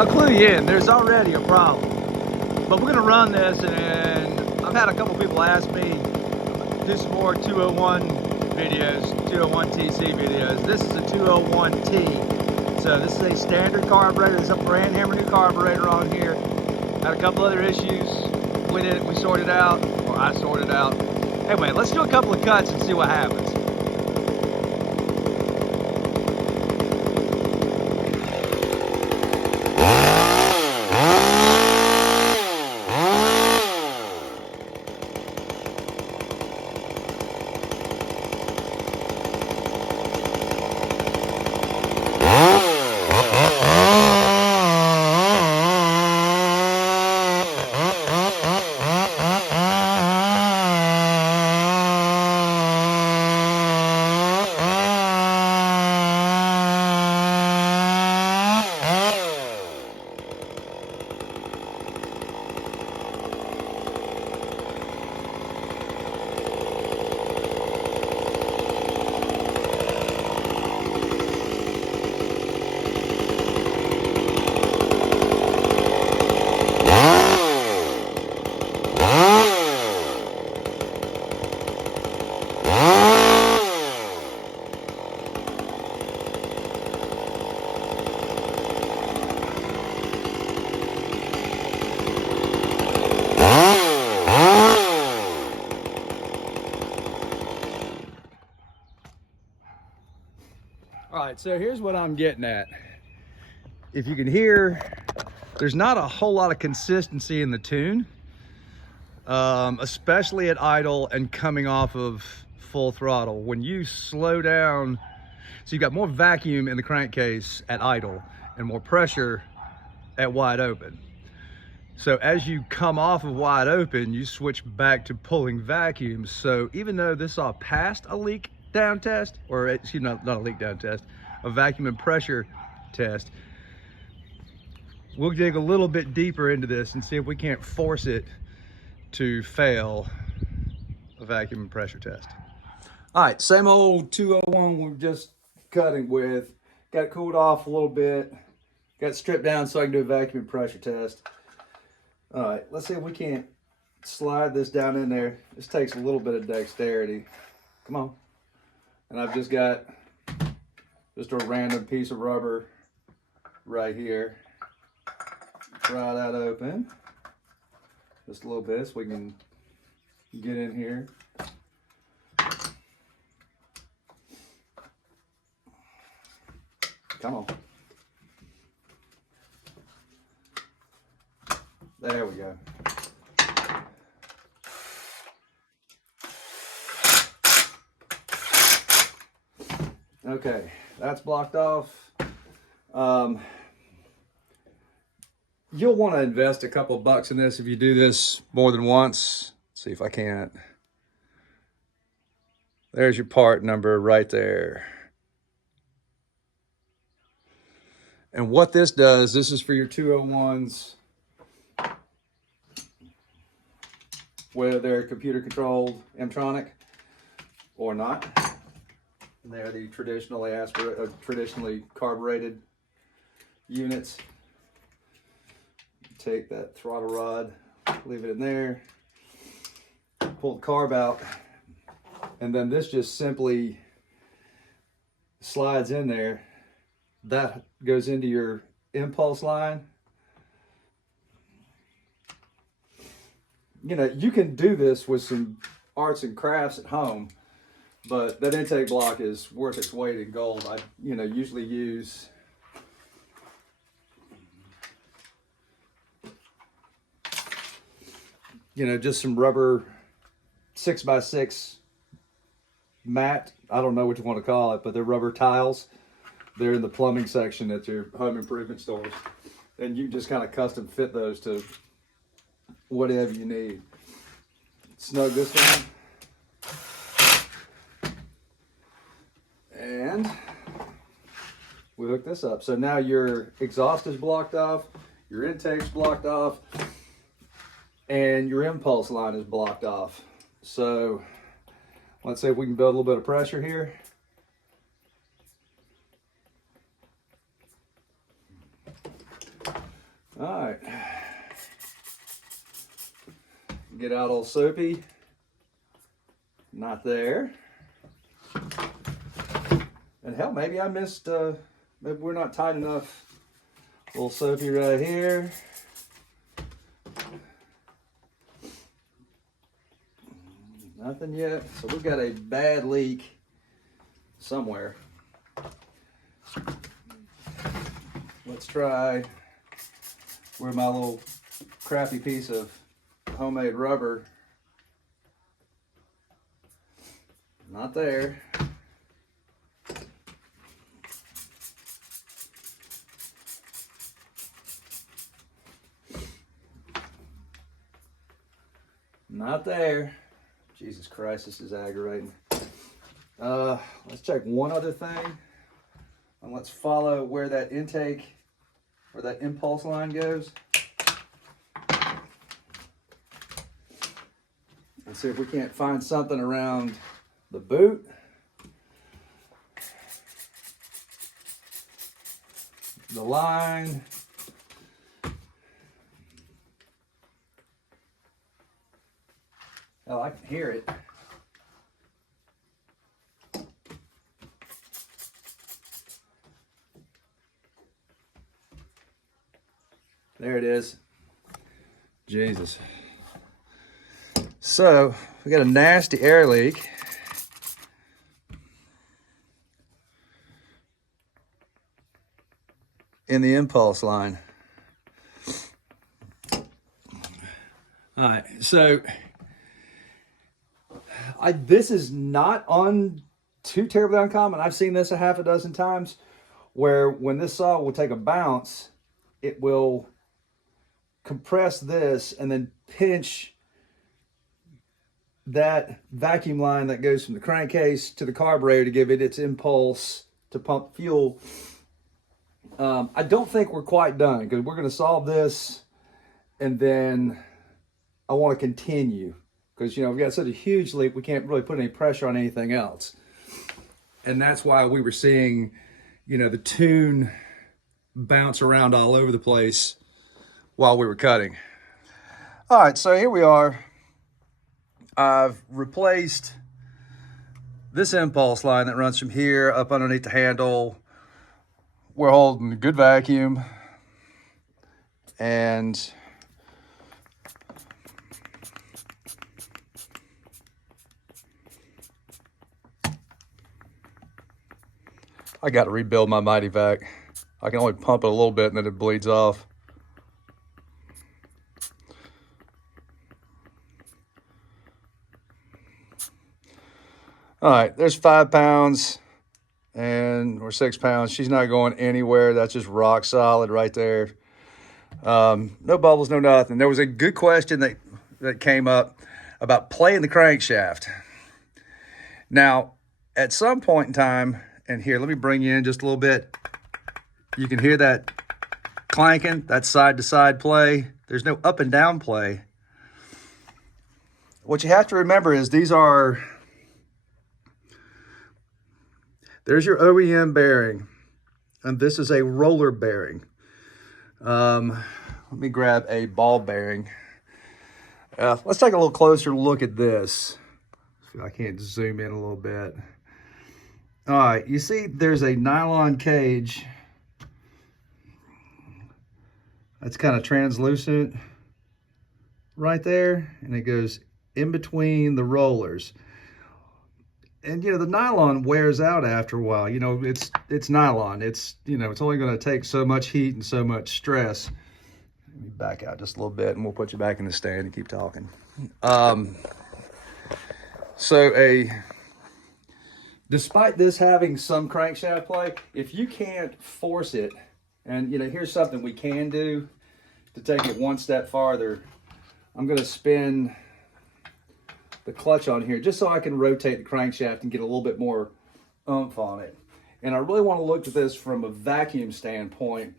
I'll clue you in, there's already a problem. But we're gonna run this, and I've had a couple people ask me to do some more 201 videos, 201TC videos. This is a 201T. So this is a standard carburetor. There's a brand hammer new carburetor on here. Had a couple other issues with it, we sorted out, or I sorted out. Anyway, let's do a couple of cuts and see what happens. All right, so here's what I'm getting at. If you can hear, there's not a whole lot of consistency in the tune, especially at idle and coming off of full throttle. When you slow down, so you've got more vacuum in the crankcase at idle and more pressure at wide open. So as you come off of wide open, you switch back to pulling vacuum. So even though this all passed a leak down test, or excuse me, not a leak down test, a vacuum and pressure test, we'll dig a little bit deeper into this and see if we can't force it to fail a vacuum and pressure test. All right, same old 201 we're just cutting with. Got it cooled off a little bit, got it stripped down so I can do a vacuum and pressure test. All right, let's see if we can't slide this down in there. This takes a little bit of dexterity. Come on. And I've just got just a random piece of rubber right here. Pry that open just a little bit so we can get in here. Come on. There we go. Okay, that's blocked off. You'll want to invest a couple of bucks in this if you do this more than once. Let's see if I can't. There's your part number right there. And what this does, this is for your 201s, whether they're computer controlled M-tronic or not. They're the traditionally carbureted units. Take that throttle rod, leave it in there, pull the carb out, and then this just simply slides in there. That goes into your impulse line. You know, you can do this with some arts and crafts at home, but that intake block is worth its weight in gold. I, usually use just some rubber 6x6 mat. I don't know what you want to call it, but they're rubber tiles. They're in the plumbing section at your home improvement stores. And you just kind of custom fit those to whatever you need. Snug this down. And we hook this up. So now your exhaust is blocked off, your intake's blocked off, and your impulse line is blocked off. So let's see if we can build a little bit of pressure here. All right. Get out all soapy. Not there. And hell, maybe I missed, maybe we're not tight enough. A little soapy right here. Nothing yet. So we've got a bad leak somewhere. Let's try where my little crappy piece of homemade rubber. Not there. Not there. Jesus Christ, this is aggravating. Let's check one other thing. And let's follow where that intake, where that impulse line goes. And see if we can't find something around the boot. The line. Oh, I can hear it. There it is. Jesus. So, we got a nasty air leak. In the impulse line. All right, so this is not too terribly uncommon. I've seen this a half a dozen times where when this saw will take a bounce, it will compress this and then pinch that vacuum line that goes from the crankcase to the carburetor to give it its impulse to pump fuel. I don't think we're quite done because we're going to solve this and then I want to continue because, you know, we've got such a huge leak, we can't really put any pressure on anything else. And that's why we were seeing, you know, the tune bounce around all over the place while we were cutting. All right, so here we are. I've replaced this impulse line that runs from here up underneath the handle. We're holding a good vacuum and I got to rebuild my Mighty Vac. I can only pump it a little bit and then it bleeds off. All right, there's 5 pounds or 6 pounds. She's not going anywhere. That's just rock solid right there. No bubbles, no nothing. There was a good question that came up about playing the crankshaft. Now, at some point in time, and here, let me bring you in just a little bit. You can hear that clanking, that side-to-side play. There's no up and down play. What you have to remember is there's your OEM bearing, and this is a roller bearing. Let me grab a ball bearing. Let's take a little closer look at this. I can't zoom in a little bit. All right, you see there's a nylon cage that's kind of translucent right there, and it goes in between the rollers. And you know, the nylon wears out after a while. You know, it's nylon. It's, you know, it's only going to take so much heat and so much stress. Let me back out just a little bit and we'll put you back in the stand and keep talking. Despite this having some crankshaft play, if you can't force it, and you know, here's something we can do to take it one step farther. I'm going to spin the clutch on here just so I can rotate the crankshaft and get a little bit more oomph on it. And I really want to look at this from a vacuum standpoint.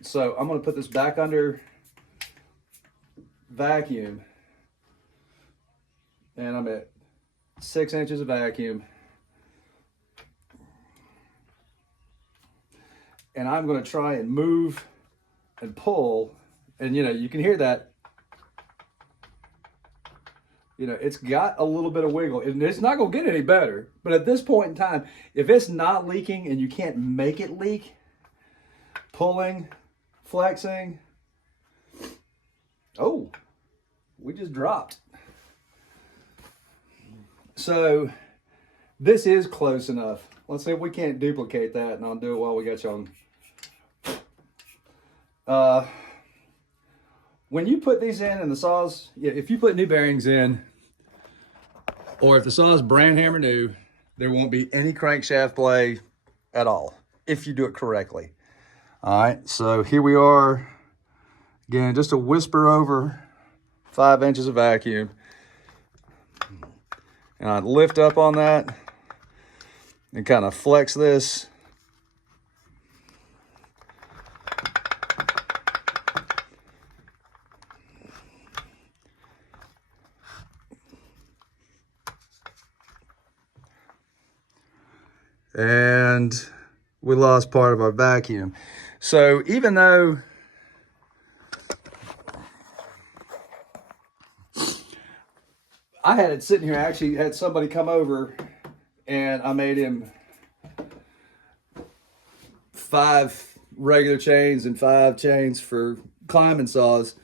So I'm going to put this back under vacuum, and I'm at 6 inches of vacuum. And I'm going to try and move and pull And you know, you can hear that. You know, it's got a little bit of wiggle, and it's not going to get any better. But at this point in time, if it's not leaking and you can't make it leak, pulling, flexing, oh, we just dropped. So this is close enough. Let's see if we can't duplicate that, and I'll do it while we got you on. When you put these in the saws, if you put new bearings in, or if the saw is brand hammer new, there won't be any crankshaft play at all if you do it correctly. All right, so here we are. Again, just a whisper over 5 inches of vacuum. And I lift up on that and kind of flex this. And we lost part of our vacuum. So even though I had it sitting here, I actually had somebody come over and I made him 5 regular chains and 5 chains for climbing saws.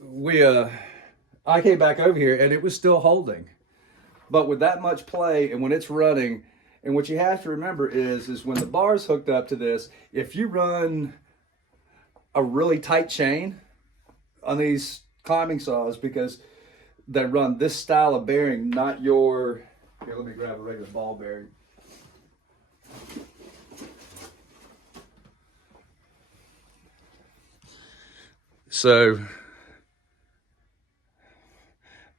I came back over here and it was still holding. But with that much play and when it's running, and what you have to remember is when the bar is hooked up to this, if you run a really tight chain on these climbing saws, because they run this style of bearing, not your, here, let me grab a regular ball bearing. So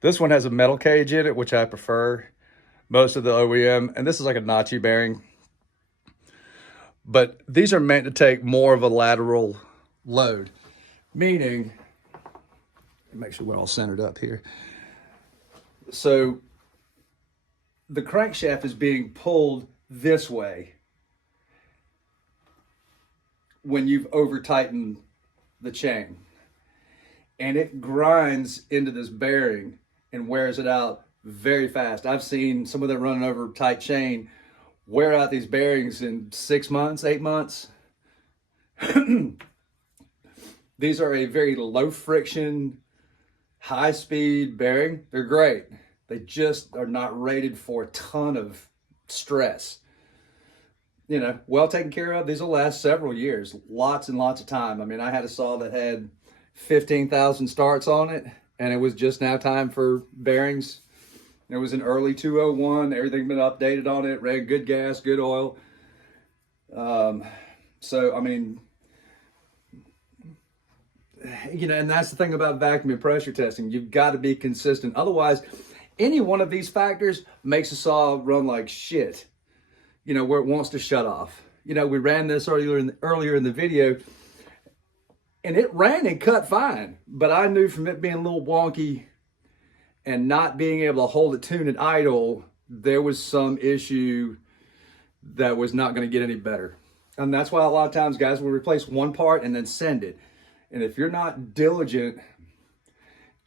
this one has a metal cage in it, which I prefer. Most of the OEM, and this is like a notchy bearing, but these are meant to take more of a lateral load, meaning, make sure we're all centered up here. So the crankshaft is being pulled this way when you've over tightened the chain, and it grinds into this bearing and wears it out very fast. I've seen some of them running over tight chain wear out these bearings in 6 months, 8 months. These are a very low friction, high speed bearing. They're great. They just are not rated for a ton of stress. You know, well taken care of. These will last several years, lots and lots of time. I mean, I had a saw that had 15,000 starts on it, and it was just now time for bearings. It was an early 201. Everything been updated on it. Ran good gas, good oil. So, I mean, you know, and that's the thing about vacuum and pressure testing. You've got to be consistent. Otherwise, any one of these factors makes a saw run like shit, you know, where it wants to shut off. You know, we ran this earlier in the video, and it ran and cut fine. But I knew from it being a little wonky and not being able to hold it tuned at idle, there was some issue that was not going to get any better. And that's why a lot of times guys will replace one part and then send it. And if you're not diligent,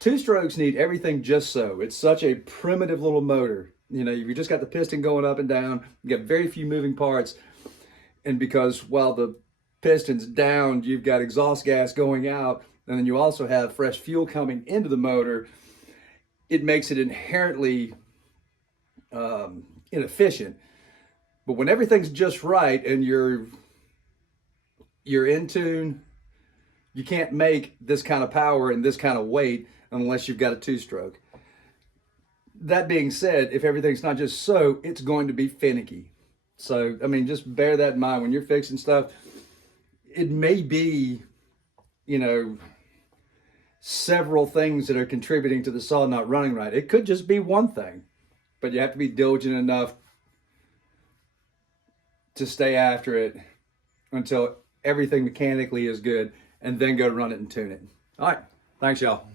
2-strokes need everything just so. It's such a primitive little motor. You know, you just got the piston going up and down, you got very few moving parts. And because while the piston's down, you've got exhaust gas going out, and then you also have fresh fuel coming into the motor, it makes it inherently inefficient. But when everything's just right and you're in tune, you can't make this kind of power and this kind of weight unless you've got a 2-stroke. That being said, if everything's not just so, it's going to be finicky. So, I mean, just bear that in mind when you're fixing stuff. It may be, you know, several things that are contributing to the saw not running right. It could just be one thing, but you have to be diligent enough to stay after it until everything mechanically is good, and then go run it and tune it. All right, thanks y'all.